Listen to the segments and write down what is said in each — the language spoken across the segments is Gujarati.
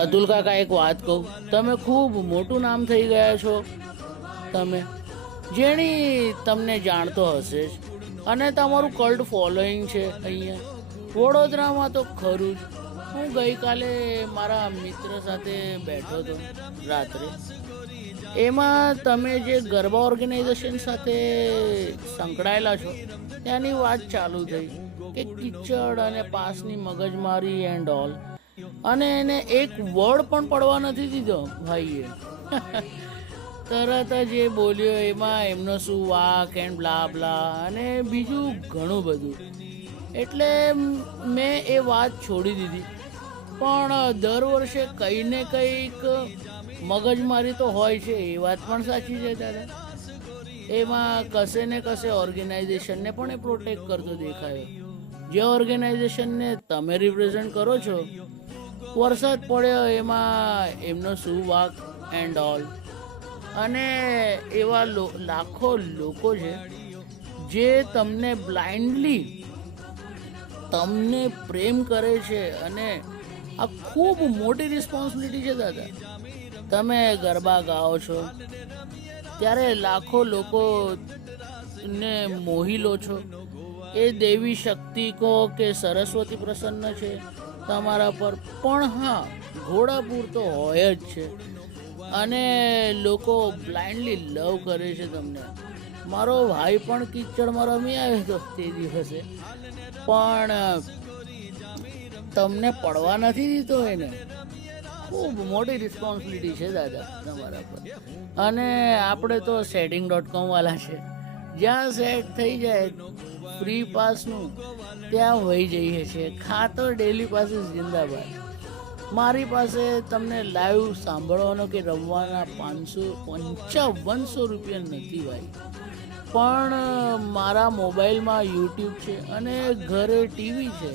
અતુલ કાકા, એક વાત કહું, તમે ખૂબ મોટું નામ થઈ ગયા છો. તમે જેણી તમને જાણતો હશે જ, અને તમારું કલ્ટ ફોલોઈંગ છે અહીંયા વડોદરામાં તો ખરું જ. હું ગઈકાલે મારા મિત્ર સાથે બેઠો હતો રાત્રે. એમાં તમે જે ગરબા ઓર્ગેનાઇઝેશન સાથે સંકળાયેલા છો ત્યાંની વાત ચાલુ થઈ કે કિચડ અને પાસની મગજમારી એન્ડ ઓલ, અને એને એક વર્ડ પણ પડવા નથી દીધો ભાઈએ. તરત જ એ બોલ્યો એમાં એમનો શું વાક એન્ડ બ્લા બ્લા અને બીજું ઘણું બધું. એટલે મેં એ વાત છોડી દીધી. પણ દર વર્ષે કંઈ ને કંઈક મગજમારી તો હોય છે, એ વાત પણ સાચી છે દાદા. એમાં કશે ને કશે ઓર્ગેનાઇઝેશનને પણ એ પ્રોટેક્ટ કરતો દેખાયો. જે ઓર્ગેનાઇઝેશનને તમે રિપ્રેઝન્ટ કરો છો, વરસાદ પડ્યો એમાં એમનો શું વાક એન્ડ ઓલ. અને એવા લાખો લોકો છે જે તમને બ્લાઇન્ડલી તમને પ્રેમ કરે છે, અને આ ખૂબ મોટી રિસ્પોન્સિબિલિટી છે દાદા. તમે ગરબા ગાઓ છો ત્યારે લાખો લોકોને મોહી લો છો. એ દેવી શક્તિ કહો કે સરસ્વતી પ્રસન્ન છે તમારા પર. પણ હા, ઘોડાપુર તો હોય જ છે, અને લોકો બ્લાઇન્ડલી લવ કરે છે તમને. મારો ભાઈ પણ કિચડમાં રમી આવ્યો હતો તે દિવસે, પણ તમને પડવા નથી દીધો એને. ખૂબ મોટી રિસ્પોન્સિબિલિટી છે દાદા તમારા પર. અને આપણે તો setting.com વાળા છે, જ્યાં સેટ થઈ જાય ફ્રી પાસનું ત્યાં વહી જઈએ છીએ. ખાતો ડેલી પાસીસ જિંદાબાદ. મારી પાસે તમને લાઈવ સાંભળવાનો કે રમવાના 555 રૂપિયા નથી ભાઈ, પણ મારા મોબાઈલમાં યુટ્યુબ છે અને ઘરે ટીવી છે.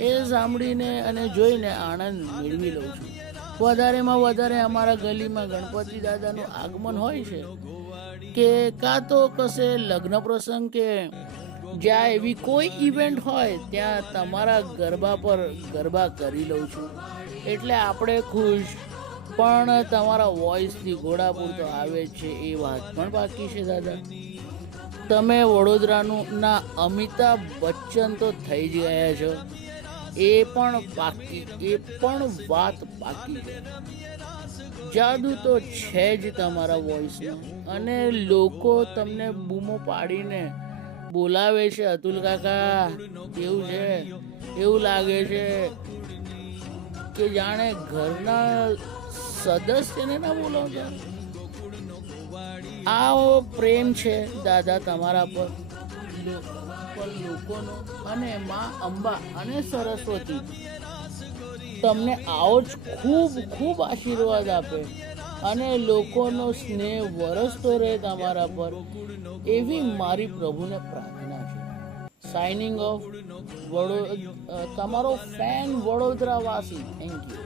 એ સાંભળીને અને જોઈને આનંદ મેળવી લઉં છું. વધારેમાં વધારે અમારા ગલીમાં ગણપતિ દાદાનું આગમન હોય છે, કે કાં તો કશે લગ્ન પ્રસંગ કે જ્યાં એવી કોઈ ઇવેન્ટ હોય ત્યાં તમારા ગરબા પર ગરબા કરી લઉં છું. એટલે આપણે ખુશ. પણ તમારા વોઇસથી ઘોડાપુર તો આવે જ છે, એ વાત પણ બાકી છે દાદા. તમે વડોદરાનું ના અમિતાભ બચ્ચન તો થઈ જ ગયા છો, એ પણ વાત બાકી છે. જાદુ તો છે જ તમારા વોઇસમાં, અને લોકો તમને બૂમો પાડીને બોલાવે છે, અતુલ કાકા કેવું છે, એવું લાગે છે કે જાણે ઘરના સદસ્યને ના બોલાવતા. આવો પ્રેમ છે દાદા તમારા પર લોકોનો. અને માં અંબા અને સરસ્વતી તમને આવો જ ખૂબ ખૂબ આશીર્વાદ આપે, અને લોકોનો સ્નેહ વરસતો રહે તમારા પર, એવી મારી પ્રભુને પ્રાર્થના છે. સાઇનિંગ ઓફ, તમારો ફેન વડોદરાવાસી. Thank you.